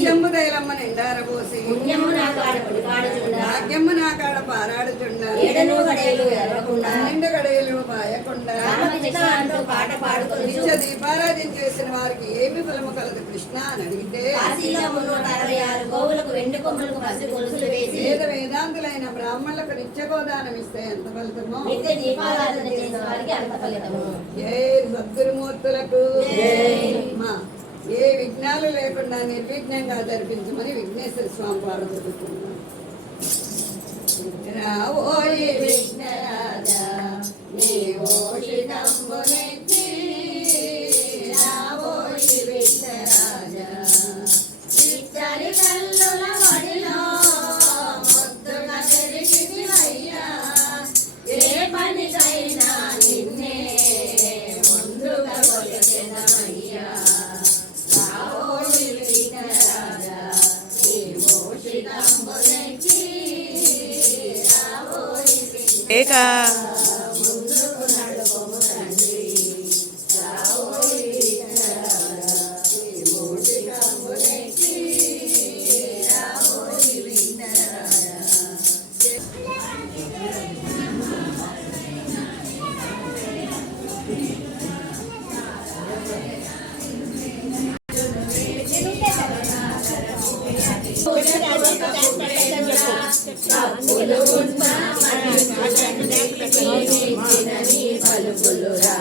చెంబు తైలమ్మ నిండారబోసి భాగ్యమ్మ నా కాడ పారాడుచుండ నిండు గడయలు పాయకుండా నిత్య దీపారాధన చేసిన వారికి ఏమి ఫలము కలదు కృష్ణ అని అడిగితే వేద వేదాంతులైన బ్రాహ్మణులకు నిత్యగోదానం ఇస్తే ఎంత ఫలితమో ఏ సద్గురుమూర్తులకు ఏ విఘ్నాలు లేకుండా నిర్విఘ్నంగా జరిపించమని విఘ్నేశ్వర స్వామి పాడుకుంటున్నాం. రావోయి విఘ్నరాజా నీవో శితంబునెత్తి రావోయి విఘ్నరాజా ఇద్దరి కల్లుల వడిలో ముద్దుగా పెరిగితివయ్యా ఏ పనికైనా నిన్నే ముందుగా కొలిచెదమయ్యా రావోయి విఘ్నరాజా నీవో శితంబునెత్తి ఏకా పలుకులురా